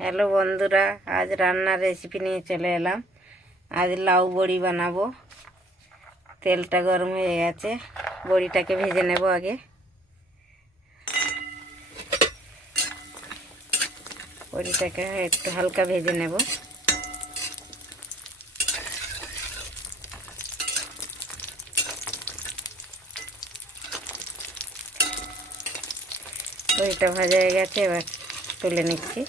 Hello বন্ধুরা, আজ রান্নার রেসিপি নিয়ে চলে এলাম। আজ লাউ বড়ি বানাবো। তেলটা গরম হয়ে গেছে, বড়িটাকে ভেজে নেব। আগে বড়িটাকে একটু হালকা ভেজে নেব। বড়িটা ভাজা হয়ে গেছে, এবার তুলে নিচ্ছি।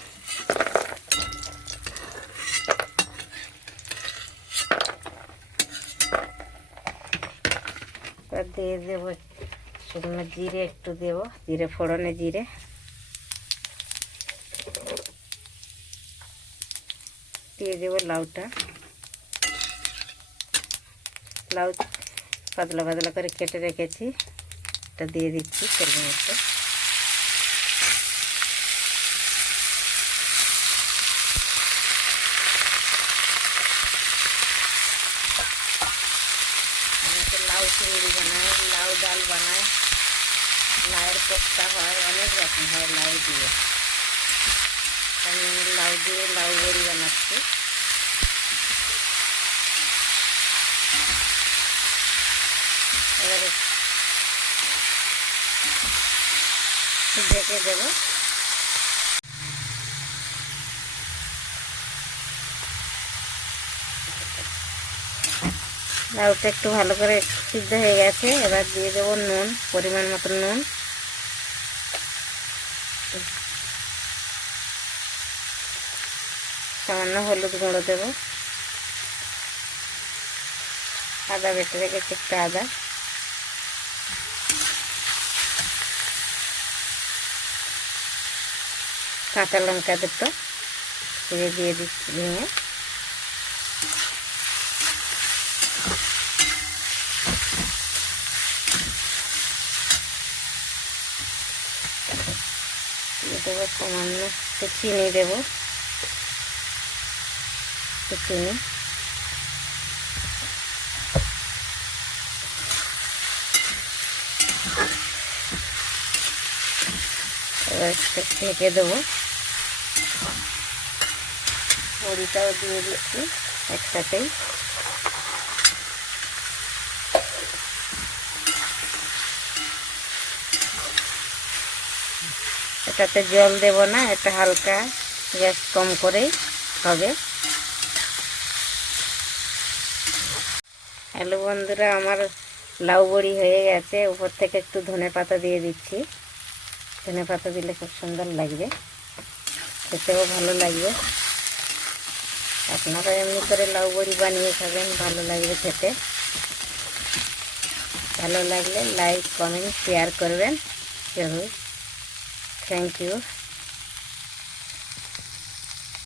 এবার দিয়ে দেবো শুকনো জিরে, একটু দেবো জিরে ফোড়নে, জিরে দিয়ে দেবো। লাউটা লাউ পাতলা পাতলা করে কেটে রেখেছি, এটা দিয়ে দিচ্ছি তেলের মধ্যে। লাউ চিংড়ি বানায়, লাউ ডাল বানায়, লাউয়ের কোপ্তা হয়, অনেক রকম হয় লাউ দিয়ে। আমি লাউ দিয়ে লাউ বড়ি বানাচ্ছি। এবারে ঢেকে দেবো। লাউটা একটু ভালো করে সিদ্ধ হয়ে গেছে, এবার দিয়ে দেবো নুন, পরিমাণ মতো নুন, সামান্য হলুদ গুঁড়ো দেবো, আদা বেটে রেখেছি একটু আদা, কাঁচা লঙ্কা দুটো দিয়ে দিচ্ছি ভেঙে। দেবো সামান্য একটু চিনি, দেবো একটু চিনি। এবার ঢেকে দেবো। বড়িটাও দিয়ে দিচ্ছি একসাথেই। এটাতে জল দেব না, এটা হালকা গ্যাস কম করেই হবে। হ্যালো বন্ধুরা, আমার লাউ বড়ি হয়ে গেছে। উপর থেকে একটু ধনেপাতা দিয়ে দিচ্ছি। ধনেপাতা দিলে খুব সুন্দর লাগবে, খেতেও ভালো লাগবে। আপনারা এমনি করে লাউ বড়ি বানিয়ে খাবেন, ভালো লাগবে খেতে। ভালো লাগলে লাইক, কমেন্ট, শেয়ার করবেন। Thank you.